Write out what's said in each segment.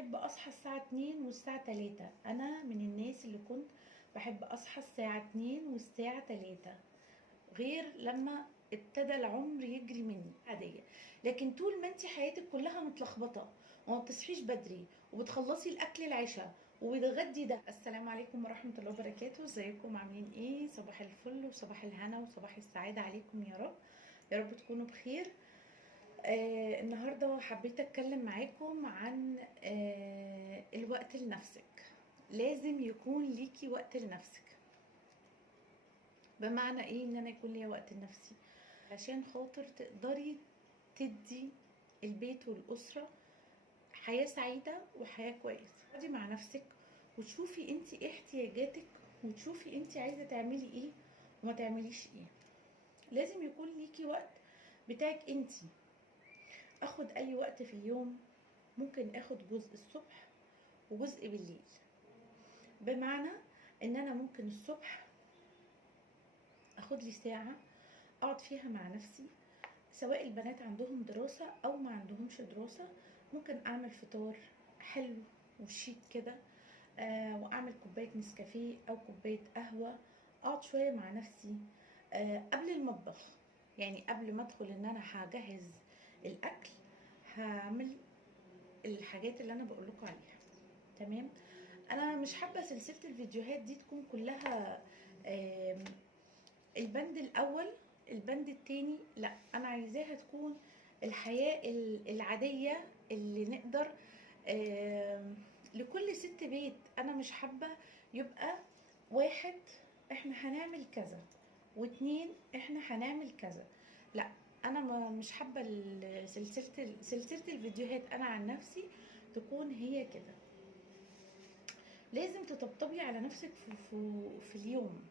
بحب اصحى الساعة 2 والساعة 3. انا من الناس اللي كنت بحب اصحى الساعة 2 والساعة 3، غير لما ابتدى العمر يجري مني عادية. لكن طول ما انت حياتك كلها متلخبطة وما بتصحيش بدري وبتخلصي الاكل العشاء وبتغدي ده. السلام عليكم ورحمة الله وبركاته، ازيكم عاملين ايه؟ صباح الفل وصباح الهنا وصباح السعادة عليكم يا رب. يا رب تكونوا بخير. النهاردة حبيت اتكلم معاكم عن الوقت لنفسك. لازم يكون ليكي وقت لنفسك. بمعنى ايه ان انا يكون ليا وقت لنفسي؟ عشان خاطر تقدري تدي البيت والاسره حياه سعيده وحياه كويسه. تقعدي مع نفسك وتشوفي انت ايه احتياجاتك، وتشوفي انت عايزه تعملي ايه وما تعمليش ايه. لازم يكون ليكي وقت بتاعك انت. اخد اي وقت في اليوم، ممكن اخد جزء الصبح وجزء بالليل. بمعنى ان انا ممكن الصبح اخد لي ساعه اقعد فيها مع نفسي، سواء البنات عندهم دراسة او ما عندهمش دراسة. ممكن اعمل فطار حلو وشيك كده، واعمل كوباية نسكافيه او كوباية قهوة، اقعد شوية مع نفسي قبل المطبخ. يعني قبل ما ادخل ان انا هجهز الاكل، هعمل الحاجات اللي انا بقول لكم عليها. تمام. انا مش حابة سلسلة الفيديوهات دي تكون كلها البند الاول البند التاني، لا، انا عايزاها تكون الحياة العادية اللي نقدر لكل ست بيت. انا مش حابة يبقى واحد احنا هنعمل كذا واتنين احنا هنعمل كذا، لا. انا مش حابة سلسلة الفيديوهات انا عن نفسي تكون هي كده. لازم تطبطبي على نفسك في اليوم.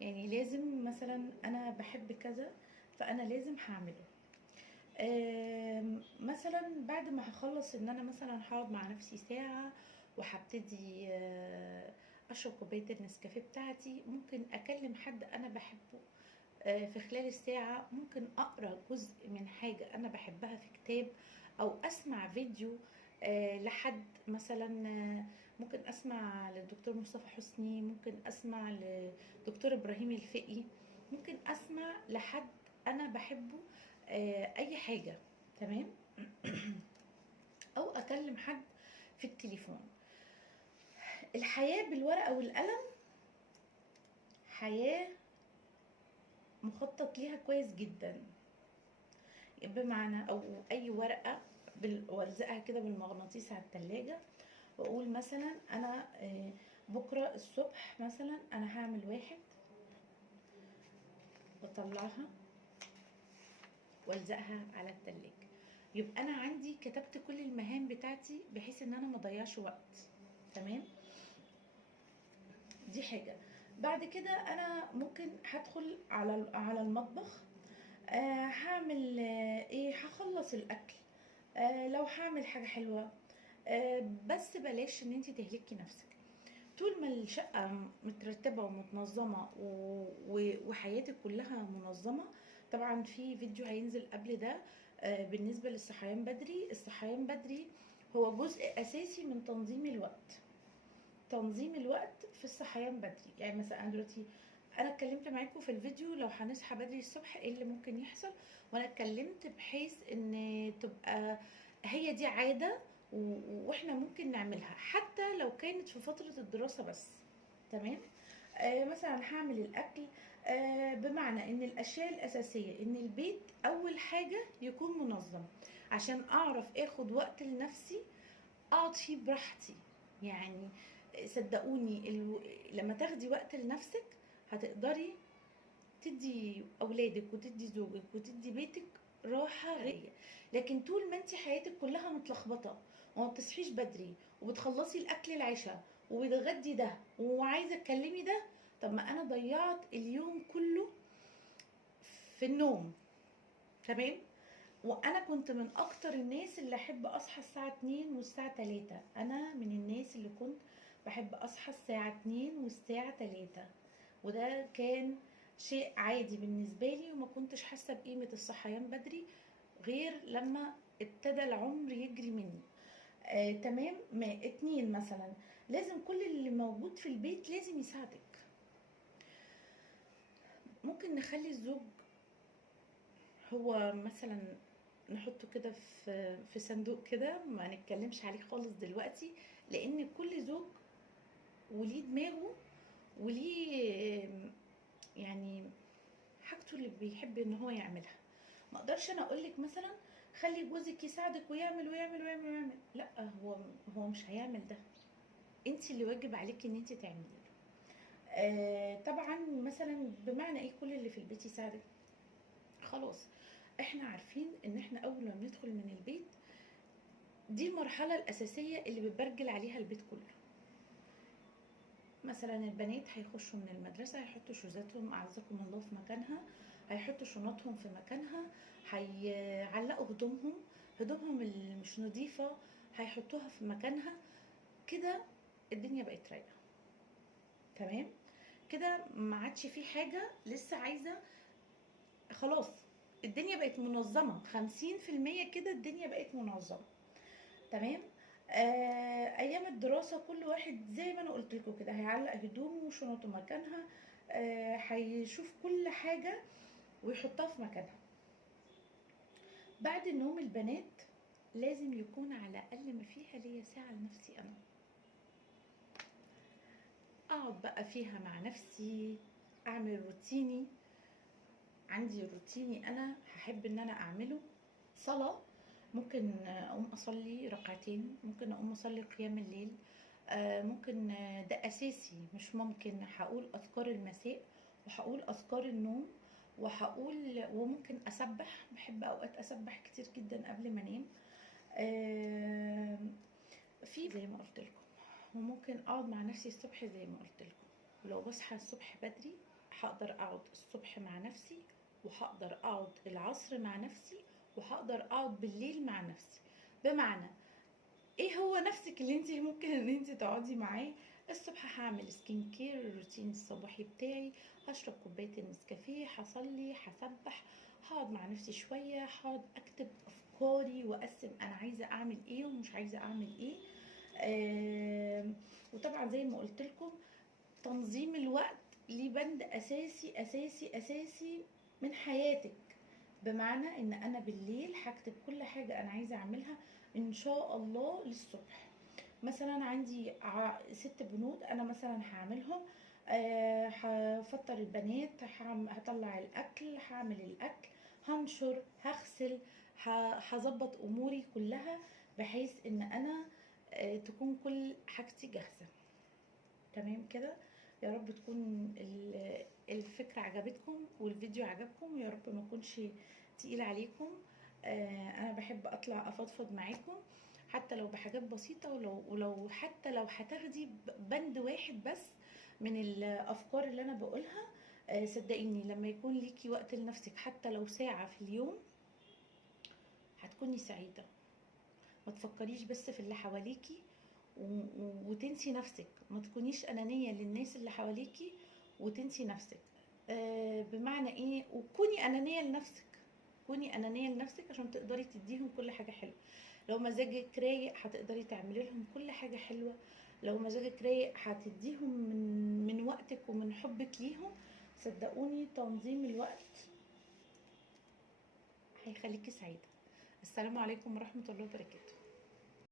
يعني لازم مثلا انا بحب كذا فانا لازم هعمله. مثلا بعد ما هخلص ان انا مثلا هقعد مع نفسي ساعة وهبتدي اشرب كوباية النسكافيه بتاعتي، ممكن اكلم حد انا بحبه. في خلال الساعة ممكن اقرا جزء من حاجة انا بحبها في كتاب، او اسمع فيديو لحد مثلا. ممكن اسمع للدكتور مصطفى حسني، ممكن اسمع لدكتور ابراهيم الفقي، ممكن اسمع لحد انا بحبه اي حاجة. تمام. او اكلم حد في التليفون. الحياة بالورقة والقلم حياة مخطط ليها كويس جدا. بمعنى او اي ورقة والزقها كده بالمغناطيس على التلاجة، واقول مثلا انا بكرة الصبح مثلا انا هعمل واحد، واطلعها والزقها على التلاجة. يبقى انا عندي كتبت كل المهام بتاعتي بحيث ان انا ما اضيعش وقت. تمام. دي حاجة. بعد كده انا ممكن هدخل على المطبخ، هعمل ايه، هخلص الاكل. لو هعمل حاجة حلوة، بس بلاش ان انت تهلكي نفسك. طول ما الشقة مترتبة ومتنظمة وحياتك كلها منظمة. طبعا في فيديو هينزل قبل ده بالنسبة للصحيان بدري. الصحيان بدري هو جزء أساسي من تنظيم الوقت. تنظيم الوقت في الصحيان بدري. يعني مثلا أنا دلوقتي انا اتكلمت معاكم في الفيديو لو هنصحى بدري الصبح ايه اللي ممكن يحصل، وانا اتكلمت بحيث ان تبقى هي دي عادة واحنا ممكن نعملها حتى لو كانت في فترة الدراسة بس. تمام. مثلا هعمل الاكل، بمعنى ان الاشياء الاساسية ان البيت اول حاجة يكون منظم، عشان اعرف اخد وقت لنفسي اقعد فيه براحتي. يعني صدقوني لما تاخدي وقت لنفسك هتقدري تدي اولادك وتدي زوجك وتدي بيتك راحه غير. لكن طول ما انت حياتك كلها متلخبطه وما بتصحيش بدري وبتخلصي الاكل العشاء وبتغدي ده وعايزه تكلمي ده، طب ما انا ضيعت اليوم كله في النوم. تمام. وانا كنت من اكتر الناس اللي احب اصحى الساعه 2 والساعه 3. انا من الناس اللي كنت بحب اصحى الساعه 2 والساعه 3، وده كان شيء عادي بالنسبه لي، وما كنتش حاسه بقيمه الصحيان بدري غير لما ابتدى العمر يجري مني. تمام. ما اتنين مثلا، لازم كل اللي موجود في البيت لازم يساعدك. ممكن نخلي الزوج هو مثلا، نحطه كده في صندوق كده، ما نتكلمش عليه خالص دلوقتي، لان كل زوج وليه دماغه، وليه يعني حاجته اللي بيحب ان هو يعملها. ما اقدرش انا اقول لك مثلا خلي جوزك يساعدك ويعمل ويعمل ويعمل ويعمل، لا، هو مش هيعمل ده، انت اللي واجب عليكي ان انت تعمليه. طبعا مثلا بمعنى ايه كل اللي في البيت يساعدك؟ خلاص، احنا عارفين ان احنا اول ما بندخل من البيت دي المرحله الاساسيه اللي بتبرجل عليها البيت كله. مثلا البنات هيخشوا من المدرسه، هيحطوا شوزاتهم اعزكم الله في مكانها، هيحطوا شنطهم في مكانها، هيعلقوا هدومهم اللي مش نظيفه هيحطوها في مكانها. كده الدنيا بقت رايقه، تمام. كده ما عادش في حاجه لسه عايزه، خلاص الدنيا بقت منظمه 50% كده، الدنيا بقت منظمه، تمام. ايام الدراسه كل واحد زي ما انا قلت لكم كده هيعلق هدومه وشنطه مكانها، هيشوف كل حاجه ويحطها في مكانها. بعد النوم البنات لازم يكون على الاقل ما فيها ليا ساعه لنفسي انا، اقعد بقى فيها مع نفسي، اعمل روتيني. عندي روتيني انا هحب ان انا اعمله. صلاه، ممكن اقوم اصلي ركعتين، ممكن اقوم اصلي قيام الليل، ممكن ده اساسي، مش ممكن، هقول اذكار المساء وهقول اذكار النوم وممكن اسبح، بحب اوقات اسبح كتير جدا قبل ما انام. آه، في زي ما قلت لكم، وممكن اقعد مع نفسي الصبح زي ما قلت لكم. ولو بصحى الصبح بدري هقدر اقعد الصبح مع نفسي، وهقدر اقعد العصر مع نفسي، وهقدر اقعد بالليل مع نفسي. بمعنى ايه هو نفسك اللي انت ممكن ان انت تقعدي معاه؟ الصبح هعمل سكين كير، الروتين الصباحي بتاعي، هشرب كوبايه النسكافيه، هصلي، هسبح، هقعد مع نفسي شويه، هقعد اكتب افكاري واقسم انا عايزه اعمل ايه ومش عايزه اعمل ايه. وطبعا زي ما قلت لكم تنظيم الوقت ليه بند اساسي اساسي اساسي من حياتك. بمعنى ان انا بالليل هكتب كل حاجه انا عايزه اعملها ان شاء الله للصبح. مثلا عندي 6 بنود انا مثلا هعملهم، هفطر البنات، هطلع الاكل، هعمل الاكل، هنشر، هغسل، هظبط اموري كلها بحيث ان انا تكون كل حاجتي جاهزه، تمام كده. يا رب تكون الفكرة عجبتكم والفيديو عجبكم، يا رب ما يكونش تقيل عليكم. انا بحب اطلع افضفض معاكم حتى لو بحاجات بسيطة، ولو حتى لو هتاخدي بند واحد بس من الافكار اللي انا بقولها. صدقيني لما يكون ليكي وقت لنفسك حتى لو ساعة في اليوم هتكوني سعيدة. ما تفكريش بس في اللي حواليكي وتنسي نفسك، ما تكونيش انانيه للناس اللي حواليكي وتنسي نفسك. بمعنى ايه؟ وكوني انانيه لنفسك، كوني انانيه لنفسك عشان تقدري تديهم كل حاجه حلوه. لو مزاجك رايق هتقدري تعملي لهم كل حاجه حلوه، لو مزاجك رايق هتديهم من وقتك ومن حبك ليهم. صدقوني تنظيم الوقت هيخليكي سعيده. السلام عليكم ورحمه الله وبركاته.